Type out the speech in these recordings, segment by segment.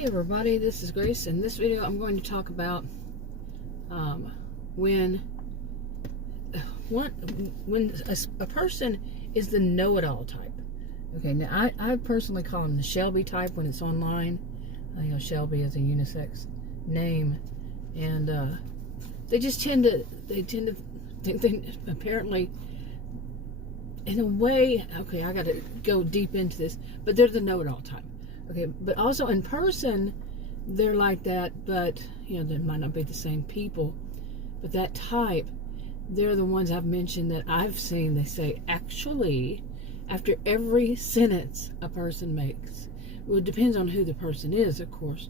Hey everybody, this is Grace. In this video I'm going to talk about when a person is the know-it-all type. Okay, now I personally call them the Shelby type when it's online. You know, Shelby is a unisex name, and they tend to think apparently, in a way, okay, I got to go deep into this, but they're the know-it-all type. Okay, but also in person, they're like that, but, you know, they might not be the same people. But that type, they're the ones I've mentioned that I've seen, they say, actually, after every sentence a person makes. Well, it depends on who the person is, of course,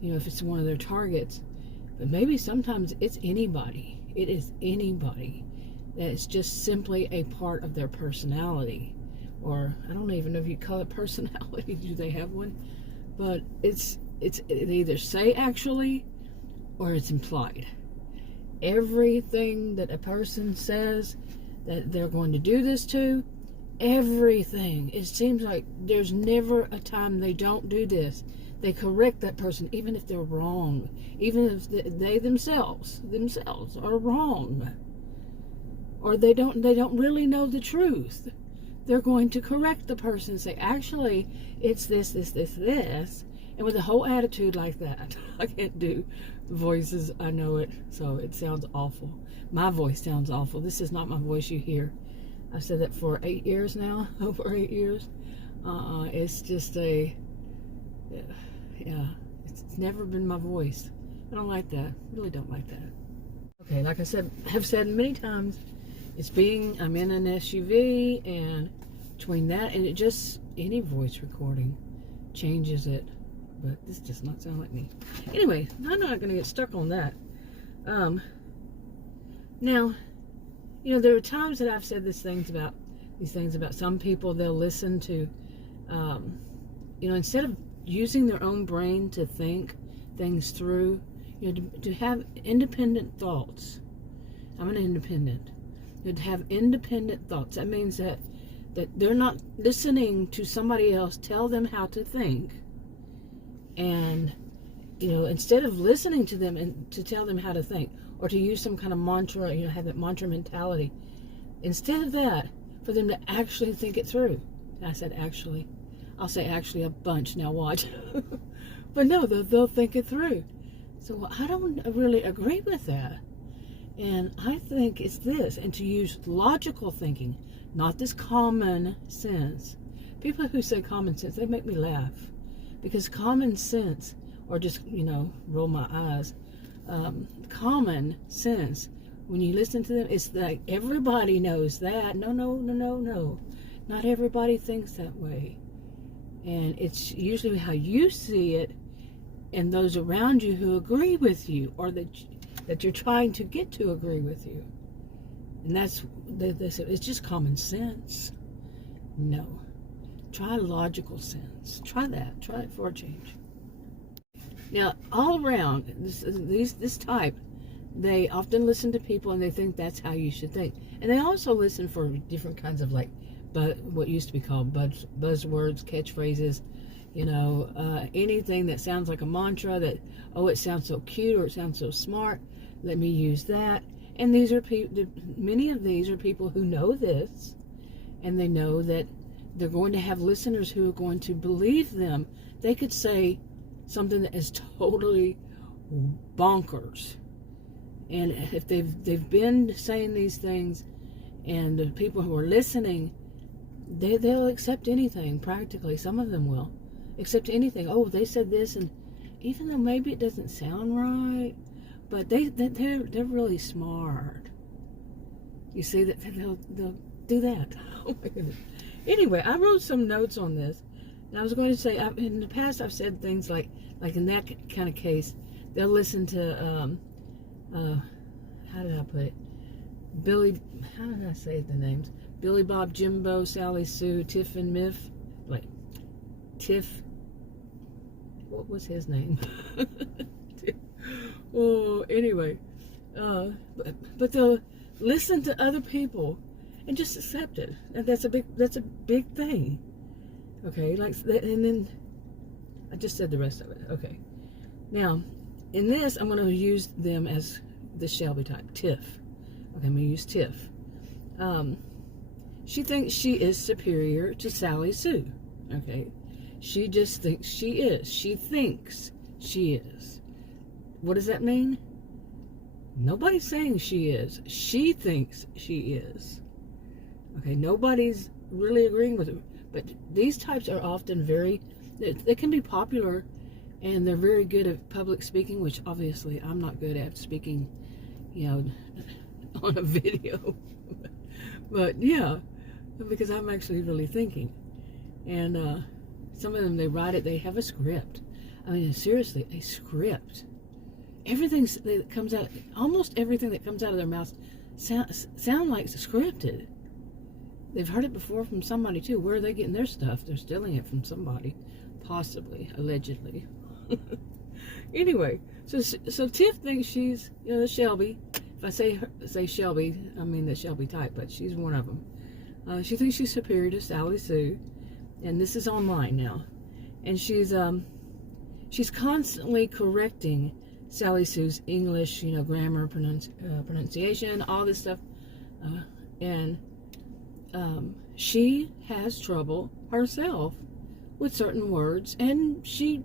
you know, if it's one of their targets. But maybe sometimes it's anybody. It is anybody. It's just simply a part of their personality. Or I don't even know if you call it personality. Do they have one? But they either say actually or it's implied. Everything that a person says that they're going to do this to, everything. It seems like there's never a time they don't do this. They correct that person even if they're wrong, even if they themselves are wrong, or they don't really know the truth. They're going to correct the person and say, actually, it's this, and with a whole attitude like that. I can't do voices, I know it, so it sounds awful. My voice sounds awful. This is not my voice you hear. I've said that for 8 years now, over 8 years. It's just it's never been my voice. I don't like that. I really don't like that. Okay, like I said, have said many times, I'm in an SUV, and between that and it just, any voice recording changes it. But this does not sound like me. Anyway, I'm not going to get stuck on that. Now, you know, there are times that I've said these things about some people. They'll listen to, you know, instead of using their own brain to think things through, you know, to have independent thoughts. I'm an independent. To have independent thoughts. That means that they're not listening to somebody else tell them how to think. And, you know, instead of listening to them and to tell them how to think, or to use some kind of mantra, you know, have that mantra mentality, instead of that, for them to actually think it through. I said actually. I'll say actually a bunch, now watch. But no, they'll think it through. So I don't really agree with that. And I think it's this, and to use logical thinking, not this common sense. People who say common sense, they make me laugh. Because common sense, or just, you know, roll my eyes, common sense, when you listen to them, it's like everybody knows that. No. Not everybody thinks that way. And it's usually how you see it, and those around you who agree with you, or that you're trying to get to agree with you. And that's, they say, it's just common sense. No. Try logical sense. Try that. Try it for a change. Now, all around, this type, they often listen to people and they think that's how you should think. And they also listen for different kinds of, like, what used to be called buzzwords, catchphrases, you know, anything that sounds like a mantra, that, oh, it sounds so cute or it sounds so smart, let me use that. And these are many of these are people who know this, and they know that they're going to have listeners who are going to believe them. They could say something that is totally bonkers, and if they've been saying these things, and the people who are listening, they'll accept anything practically. Some of them will accept anything. Oh, they said this, and even though maybe it doesn't sound right, but they're really smart. You see that they'll do that. Oh my goodness. Anyway, I wrote some notes on this. And I was going to say, in the past I've said things like in that kind of case, they'll listen to how did I put it? How did I say the names? Billy Bob, Jimbo, Sally Sue, Tiff and Miff. Like Tiff. What was his name? Oh, anyway, but they'll listen to other people and just accept it, and that's a big thing. Okay, like, and then I just said the rest of it. Okay. Now, in this, I'm going to use them as the Shelby type. Tiff. Okay, I'm going to use Tiff. She thinks she is superior to Sally Sue. Okay. She just thinks she is. She thinks she is. What does that mean? Nobody's saying she is. She thinks she is. Okay, nobody's really agreeing with her. But these types are often they can be popular, and they're very good at public speaking, which obviously I'm not good at speaking, on a video. But yeah, because I'm actually really thinking. And some of them, they write it, they have a script. I mean, seriously, a script. Almost everything that comes out of their mouth sound like scripted. They've heard it before from somebody too. Where are they getting their stuff? They're stealing it from somebody, possibly, allegedly. Anyway, so Tiff thinks she's, the Shelby. If I say Shelby, I mean the Shelby type, but she's one of them. She thinks she's superior to Sally Sue, and this is online now. And she's constantly correcting Sally Sue's English, grammar, pronunciation, all this stuff, and she has trouble herself with certain words, and she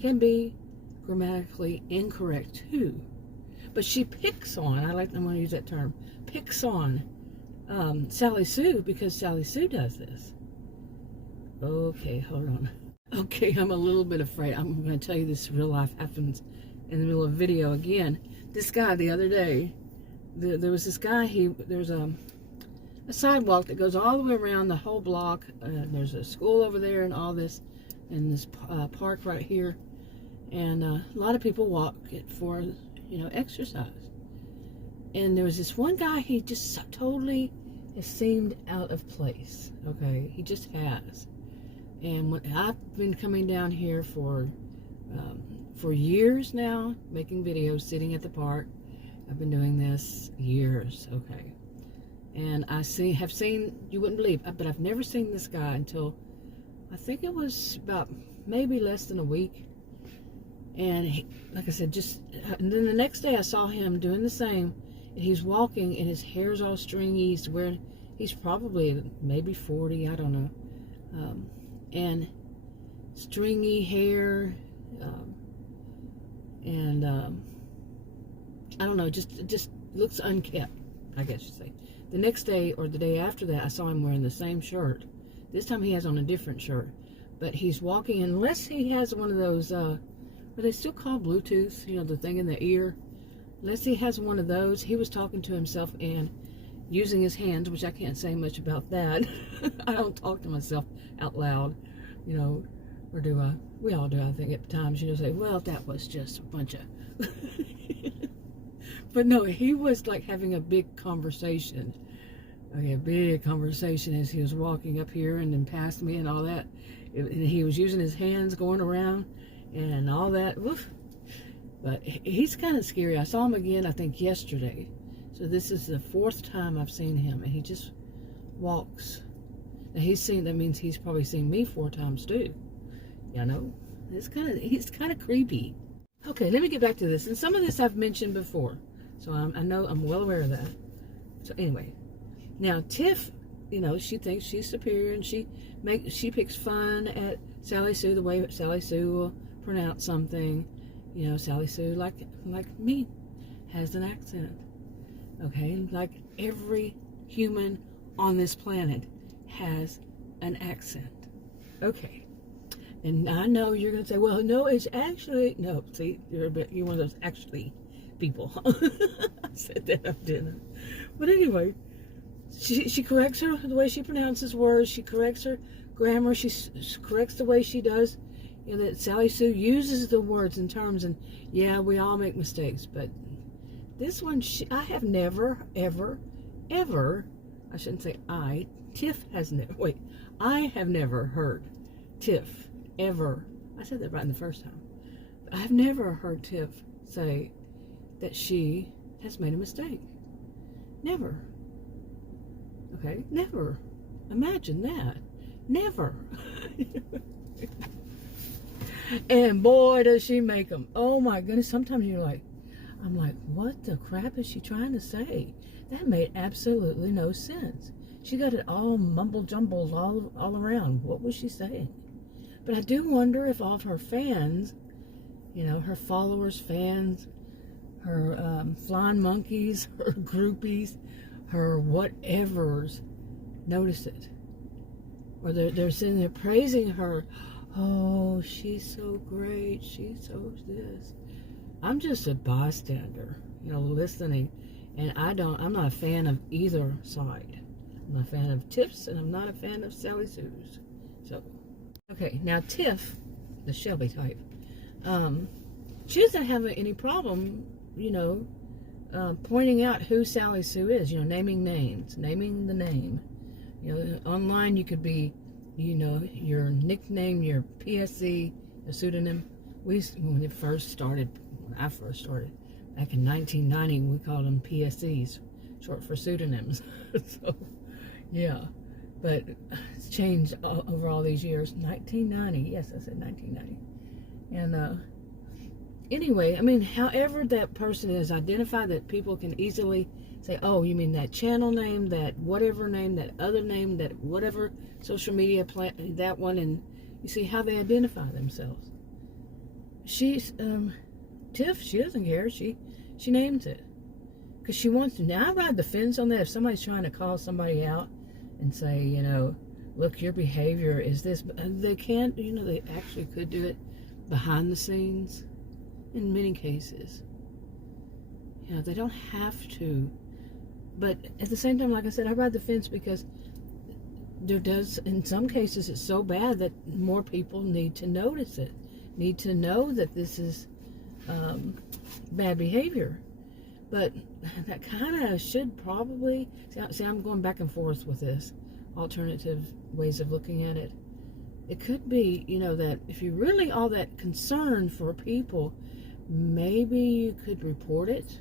can be grammatically incorrect too. But she picks on, I'm going to use that term, picks on Sally Sue because Sally Sue does this. Okay, hold on. Okay, I'm a little bit afraid. I'm going to tell you this real life happens in the middle of a video again. This guy the other day, there was this guy, there's a sidewalk that goes all the way around the whole block. There's a school over there and all this, and this park right here. And a lot of people walk it for, exercise. And there was this one guy, he just totally has seemed out of place. Okay, he just has. And when I've been coming down here for years now, making videos, sitting at the park. I've been doing this years, okay. And have seen, you wouldn't believe, but I've never seen this guy until, I think it was about maybe less than a week. And he, like I said, and then the next day I saw him doing the same. And he's walking, and his hair's all stringy. He's probably maybe 40, I don't know. And stringy hair, and I don't know, just looks unkept, I guess you'd say. The next day or the day after that, I saw him wearing the same shirt. This time he has on a different shirt, but he's walking, unless he has one of those, are they still called Bluetooth, the thing in the ear? Unless he has one of those, he was talking to himself and using his hands, which I can't say much about that. I don't talk to myself out loud, or do I? We all do, I think, at times, say, well, that was just a bunch of... But no, he was like having a big conversation. Okay, a big conversation as he was walking up here and then past me and all that. And he was using his hands going around and all that. Woof. But he's kind of scary. I saw him again, I think, yesterday. So this is the 4th time I've seen him, and he just walks. Now that means he's probably seen me 4 times too. He's kind of creepy. Okay, let me get back to this. And some of this I've mentioned before, so I know I'm well aware of that. So anyway, now Tiff, she thinks she's superior, and she picks fun at Sally Sue, the way Sally Sue will pronounce something. Sally Sue, like me, has an accent. Okay, like every human on this planet has an accent. Okay. And I know you're going to say, well, no, it's actually... No, see, you're one of those actually people. I said that up, didn't I? But anyway, she corrects her the way she pronounces words. She corrects her grammar. She corrects the way she does. That Sally Sue uses the words and terms. And yeah, we all make mistakes. But this one, I have never, ever, ever... I shouldn't say I. Tiff has never... Wait. I have never heard Tiff ever, I said that right in the first time, but I've never heard Tiff say that she has made a mistake. Never. Okay, never. Imagine that. Never. And boy, does she make them. Oh my goodness. Sometimes I'm like, what the crap is she trying to say? That made absolutely no sense. She got it all mumble jumbled all around. What was she saying? But I do wonder if all of her fans, her followers, fans, her flying monkeys, her groupies, her whatevers notice it. Or they're sitting there praising her. Oh, she's so great. She's so this. I'm just a bystander, listening. And I'm not a fan of either side. I'm not a fan of Tiff's, and I'm not a fan of Sally Sue's. So, okay, now Tiff, the Shelby type, she doesn't have any problem, pointing out who Sally Sue is, naming names, naming the name. Online you could be, your nickname, your PSC, a pseudonym. When I first started, back in 1990, we called them PSCs, short for pseudonyms. So, yeah. But it's changed over all these years. 1990, yes, I said 1990. And anyway, however that person is identified, that people can easily say, oh, you mean that channel name, that whatever name, that other name, that whatever social media that one, and you see how they identify themselves. She's Tiff. She doesn't care. She names it because she wants to. Now I ride the fence on that. If somebody's trying to call somebody out and say, look, your behavior is this, they can't. They actually could do it behind the scenes in many cases. They don't have to. But at the same time, like I said, I ride the fence because in some cases, it's so bad that more people need to notice it, need to know that this is bad behavior. But that kind of should probably, see, I'm going back and forth with this, alternative ways of looking at it. It could be, that if you're really all that concerned for people, maybe you could report it.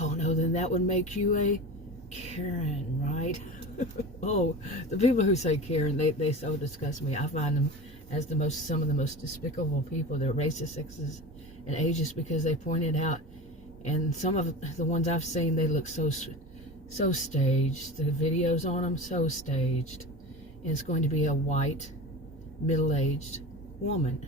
Oh no, then that would make you a Karen, right? Oh, the people who say Karen, they so disgust me. I find them as some of the most despicable people. They're racist, sexist, and ageist because they pointed out, and some of the ones I've seen, they look so staged. The videos on them, so staged. And it's going to be a white, middle-aged woman.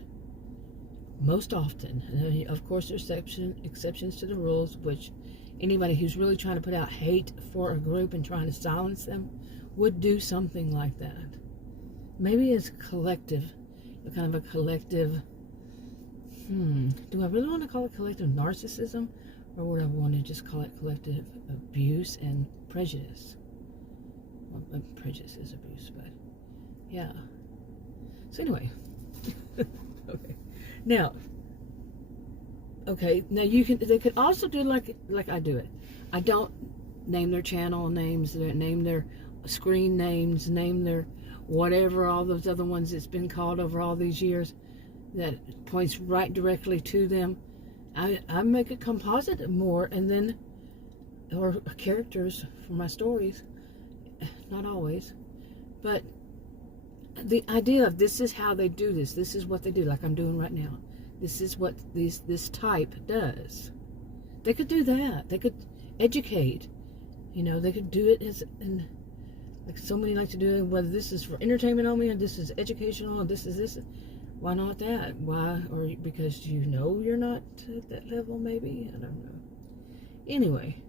Most often. And of course, there's exceptions to the rules, which anybody who's really trying to put out hate for a group and trying to silence them would do something like that. Maybe it's collective, kind of a collective, do I really want to call it collective narcissism? Or would I want to just call it collective abuse and prejudice? Well, prejudice is abuse, but yeah. So anyway, Now they could also do like I do it. I don't name their channel names, name their screen names, name their whatever, all those other ones that's been called over all these years that points right directly to them. I make a composite more, and then, or characters for my stories, not always, but the idea of this is how they do this is what they do, like I'm doing right now. This is what this type does. They could do that. They could educate. They could do it and like so many like to do it, whether this is for entertainment only, or this is educational, or this is this. Why not that? Why? Or because you're not at that level, maybe? I don't know. Anyway,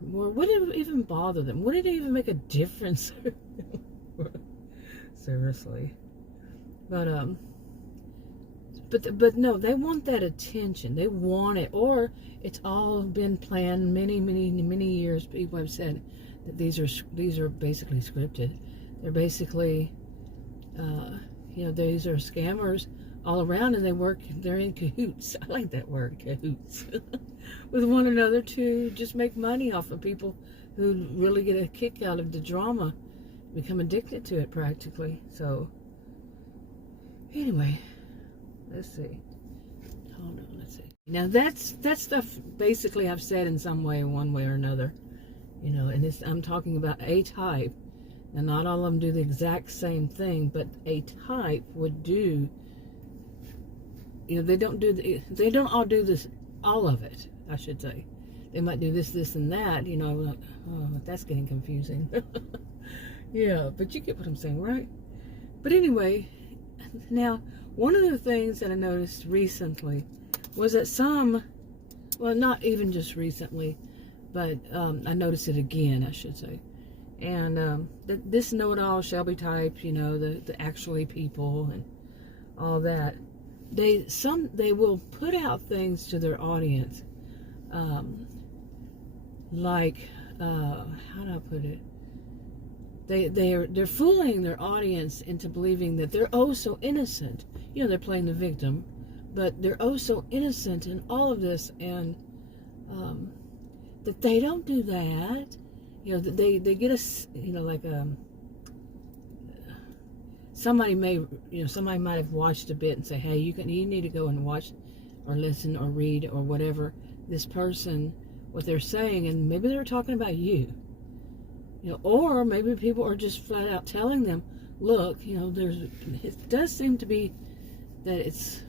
would it even bother them? Would it even make a difference? Seriously. But no, they want that attention. They want it, or it's all been planned many, many, many years. People have said that these are basically scripted. They're basically, these are scammers all around, and they're in cahoots. I like that word, cahoots, with one another to just make money off of people who really get a kick out of the drama, become addicted to it practically. So, anyway. Let's see. Hold on, let's see. Now that stuff basically I've said in some way, one way or another. And I'm talking about a type. Now not all of them do the exact same thing, but a type would do they don't all do this, all of it, I should say. They might do this, this, and that, like, oh, that's getting confusing. Yeah, but you get what I'm saying, right? But anyway, now, one of the things that I noticed recently was that well, not even just recently, but I noticed it again, I should say. And this know-it-all Shelby type, the actually people and all that, they will put out things to their audience, like, how do I put it? They're fooling their audience into believing that they're oh so innocent. They're playing the victim, but they're oh so innocent in all of this, and that they don't do that. They get us, like somebody might have watched a bit and say, hey, you need to go and watch or listen or read or whatever this person, what they're saying, and maybe they're talking about you. Or maybe people are just flat out telling them, look, it does seem to be that it's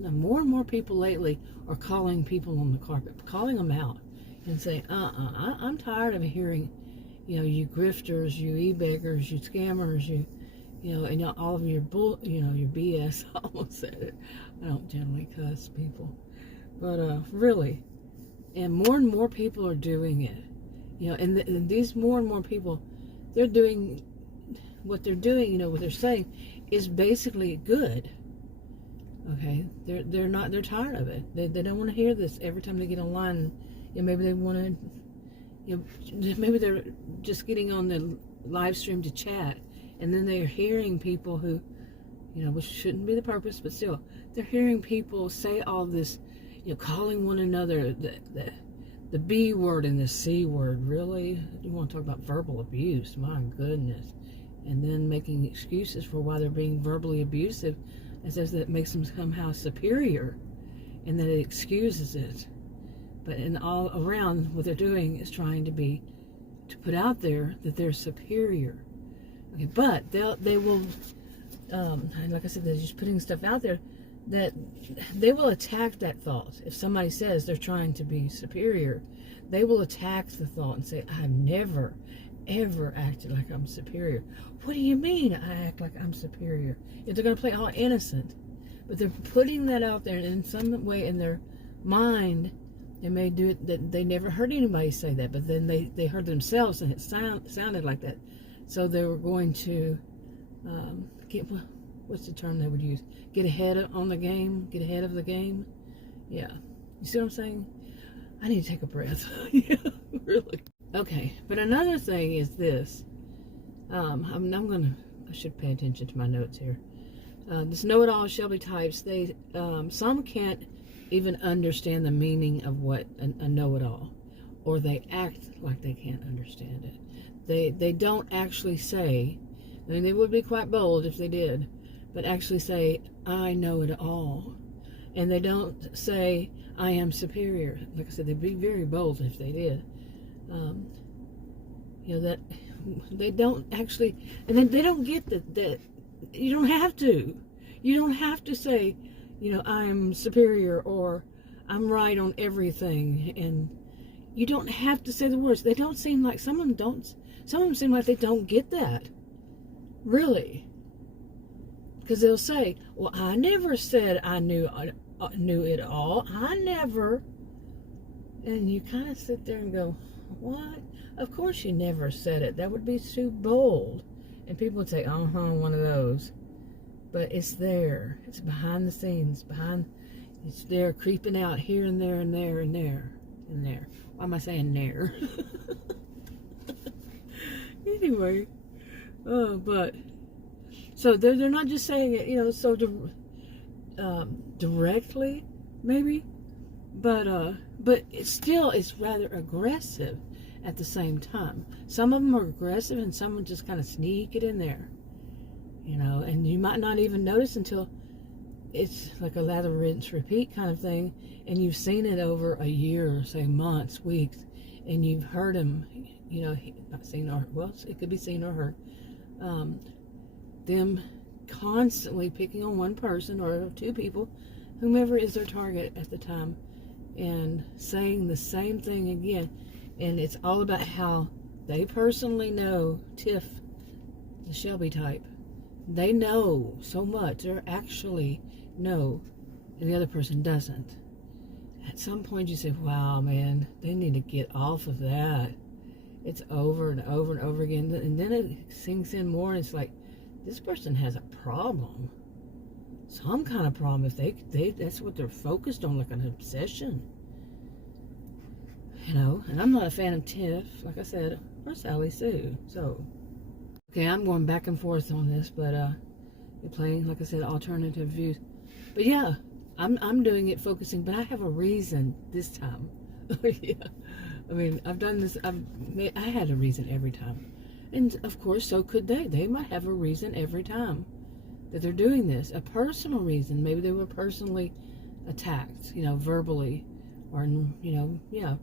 more and more people lately are calling people on the carpet, calling them out and saying, I'm tired of hearing, you grifters, you e-beggars, you scammers, and all of your your BS. I almost said it. I don't generally cuss people, but really, and more people are doing it. And these more and more people, they're doing what they're doing. What they're saying is basically good. Okay, they're tired of it. They don't want to hear this every time they get online. Maybe they want to, maybe they're just getting on the live stream to chat, and then they're hearing people who, which shouldn't be the purpose, but still, they're hearing people say all this, calling one another the B word and the C word. Really? You want to talk about verbal abuse? My goodness. And then making excuses for why they're being verbally abusive, as if that makes them somehow superior, and that it excuses it. But in all around, what they're doing is trying to put out there that they're superior. Okay, but they will, and like I said, they're just putting stuff out there that they will attack that thought. If somebody says they're trying to be superior, they will attack the thought and say, I've never, ever acted like I'm superior. What do you mean I act like I'm superior? If they're going to play all innocent, but they're putting that out there, and in some way in their mind, they may do it that they never heard anybody say that, but then they heard themselves, and it sounded like that. So they were going to what's the term they would use? Get ahead of the game. Yeah. You see what I'm saying? I need to take a breath. Yeah, really. Okay. But another thing is this. I should pay attention to my notes here. This know-it-all Shelby types, some can't even understand the meaning of what a know-it-all, or they act like they can't understand it. They don't actually say, I mean, they would be quite bold if they did, but actually say, I know it all. And they don't say, I am superior. Like I said, they'd be very bold if they did. That they don't actually, and then they don't get that you don't have to. You don't have to say, I'm superior, or I'm right on everything. And you don't have to say the words. They don't seem like, some of them seem like they don't get that. Really. Because they'll say, well, I never said I knew it all. I never. And you kind of sit there and go, what? Of course you never said it. That would be too bold. And people would say, one of those. But it's there. It's behind the scenes. It's there creeping out here and there and there and there and there. Why am I saying there? Anyway. But so they're not just saying it, so directly, maybe, but it's rather aggressive at the same time. Some of them are aggressive, and some will just kind of sneak it in there, and you might not even notice until it's like a lather, rinse, repeat kind of thing, and you've seen it over a year, say months, weeks, and you've heard them, not seen or, well, it could be seen or heard, them constantly picking on one person or two people, whomever is their target at the time, and saying the same thing again. And it's all about how they personally know Tiff, the Shelby type. They know so much. They actually know, and the other person doesn't. At some point you say, wow, man, they need to get off of that. It's over and over and over again. And then it sinks in more, and it's like, this person has a problem. Some kind of problem. If they that's what they're focused on, like an obsession. You know, and I'm not a fan of Tiff, like I said, or Sally Sue. So, okay, I'm going back and forth on this, but you're playing, like I said, alternative views. But yeah, I'm doing it focusing, but I have a reason this time. Yeah, I mean, I've done this. I had a reason every time, and of course, so could they. They might have a reason every time that they're doing this, a personal reason. Maybe they were personally attacked, you know, verbally, or you know, yeah.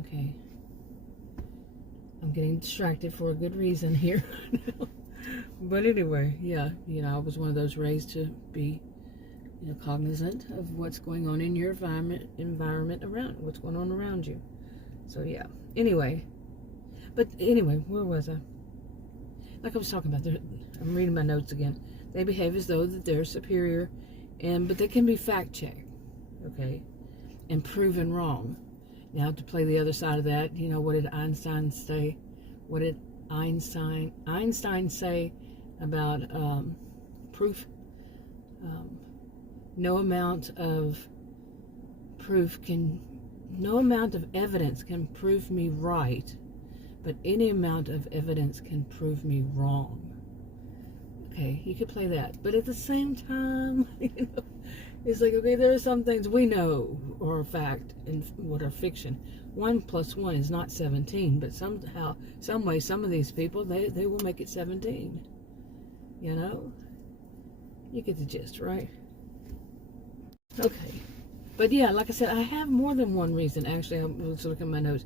Okay, I'm getting distracted for a good reason here. But anyway, yeah, you know, I was one of those raised to be, you know, cognizant of what's going on in your environment around, what's going on around you. So yeah, anyway, where was I? Like I was talking about, I'm reading my notes again. They behave as though that they're superior, but they can be fact-checked, okay, and proven wrong. Now, to play the other side of that, you know, what did Einstein say? What did Einstein say about proof? No amount of evidence can prove me right, but any amount of evidence can prove me wrong. Okay, you could play that, but at the same time, you know, it's like, okay, there are some things we know are fact and what are fiction. 1 + 1 is not 17, but somehow, some way, some of these people, they will make it 17. You know? You get the gist, right? Okay. But yeah, like I said, I have more than one reason. Actually, I was looking at my notes.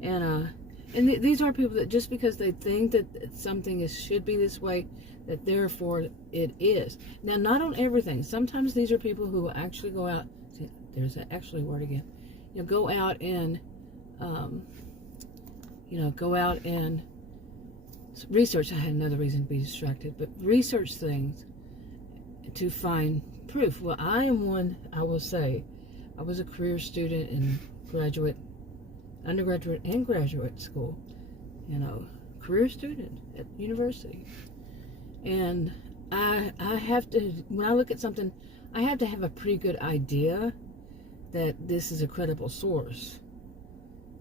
And these are people that just because they think that something should be this way, that therefore it is. Now, not on everything. Sometimes these are people who will actually go out. See, there's that actually word again. You know, go out and, go out and research. I had another reason to be distracted, but research things to find proof. Well, I am one, I will say, I was a career student in undergraduate and graduate school, you know, career student at university. And I have to, when I look at something, I have to have a pretty good idea that this is a credible source.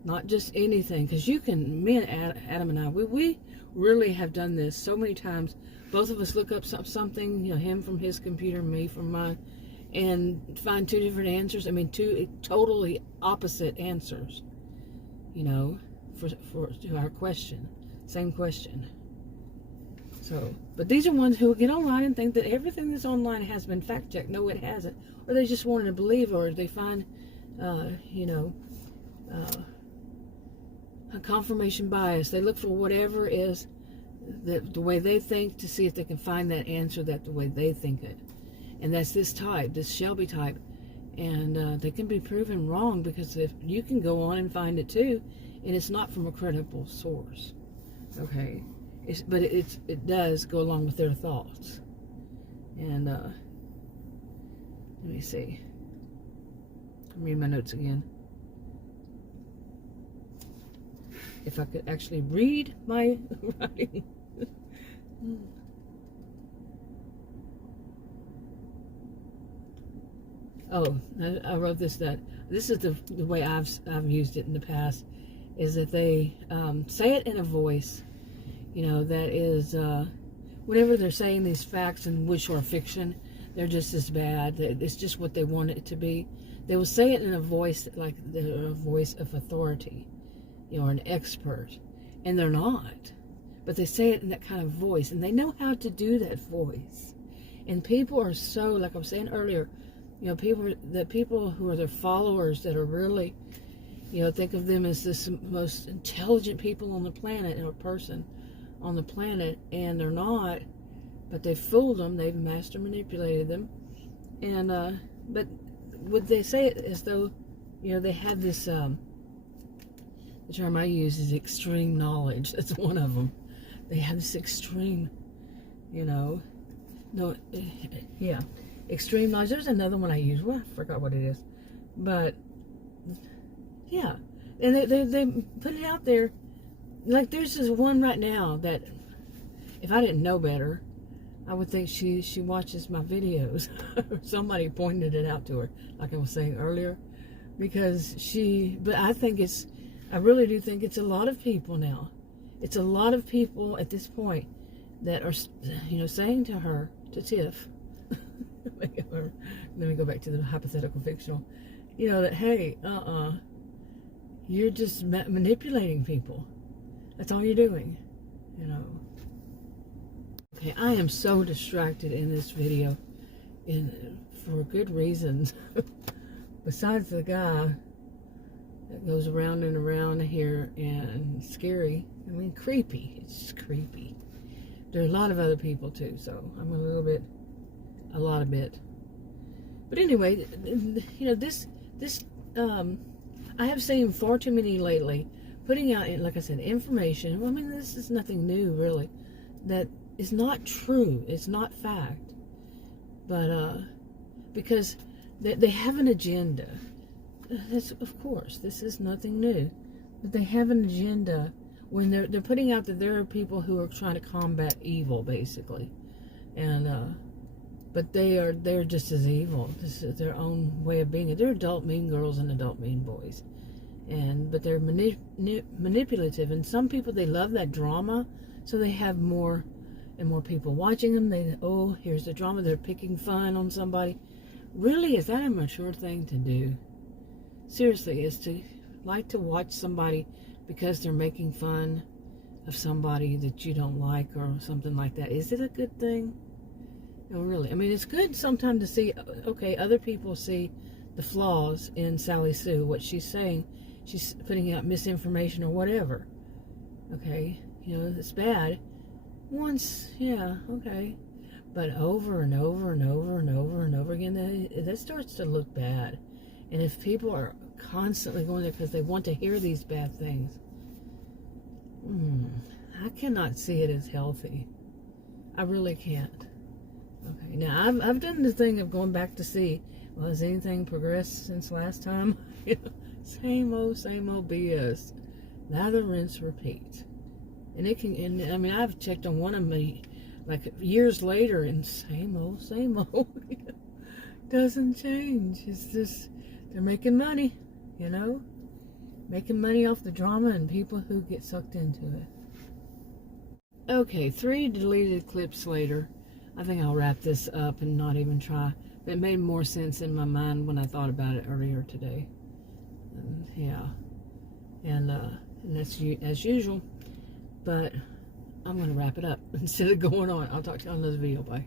Not just anything, because you can, me and Adam and I, we really have done this so many times. Both of us look up something, you know, him from his computer, me from mine, and find two different answers. I mean, two totally opposite answers, you know, to our question, same question. So, but these are ones who get online and think that everything that's online has been fact-checked. No, it hasn't. Or they just wanted to believe, or they find, a confirmation bias. They look for whatever is the way they think to see if they can find that answer that the way they think it. And that's this type, this Shelby type. And they can be proven wrong, because if you can go on and find it too, and it's not from a credible source. Okay? But it does go along with their thoughts. And let me see. I'm reading my notes again. If I could actually read my writing. Oh, I wrote this, that this is the way I've used it in the past, is that they say it in a voice, you know, that is, whenever they're saying these facts, and which are fiction, they're just as bad. It's just what they want it to be. They will say it in a voice like they're a voice of authority, you know, or an expert, and they're not. But they say it in that kind of voice, and they know how to do that voice. And people are so, like I was saying earlier, you know, people who are their followers that are really, you know, think of them as the most intelligent people on the planet, or person on the planet, and they're not. But they've fooled them. They've master manipulated them, And but would they say it as though, they have this, the term I use is extreme knowledge. That's one of them. They have this extreme, no, yeah, extreme knowledge. There's another one I use. Well, I forgot what it is. But, yeah. And they put it out there. Like, there's this one right now that, if I didn't know better, I would think she watches my videos. Somebody pointed it out to her, like I was saying earlier. Because but I really do think it's a lot of people now. It's a lot of people at this point that are, saying to her, to Tiff, let me go back to the hypothetical fictional, that, hey, you're just manipulating people. That's all you're doing, Okay, I am so distracted in this video, for good reasons. Besides the guy that goes around and around here and scary. I mean, creepy. It's just creepy. There are a lot of other people too, so I'm a lot of bit. But anyway, this I have seen far too many lately putting out, like I said, information. Well, I mean, this is nothing new, really. That is not true. It's not fact. But because they have an agenda. Of course, this is nothing new. But they have an agenda when they're putting out that there are people who are trying to combat evil, basically. And but they're just as evil. This is their own way of being. They're adult mean girls and adult mean boys. But they're manipulative. And some people, they love that drama, so they have more and more people watching them. Here's the drama. They're picking fun on somebody. Really, is that a mature thing to do? Seriously, is to like to watch somebody because they're making fun of somebody that you don't like or something like that. Is it a good thing? No, really. I mean, it's good sometimes to see, okay, other people see the flaws in Sally Sue, what she's saying. She's putting out misinformation or whatever. Okay, it's bad. Once, yeah, okay. But over and over and over and over and over again, that starts to look bad. And if people are constantly going there because they want to hear these bad things, I cannot see it as healthy. I really can't. Okay, now I've done the thing of going back to see, well, has anything progressed since last time? Same old BS. Lather, rinse, repeat. And it can, and I mean, I've checked on one of me like years later, and same old. Doesn't change. It's just, they're making money, making money off the drama and people who get sucked into it. Okay, 3 deleted clips later, I think I'll wrap this up and not even try. It made more sense in my mind when I thought about it earlier today. And, yeah, and that's as usual. But I'm going to wrap it up instead of going on. I'll talk to you on another video. Bye.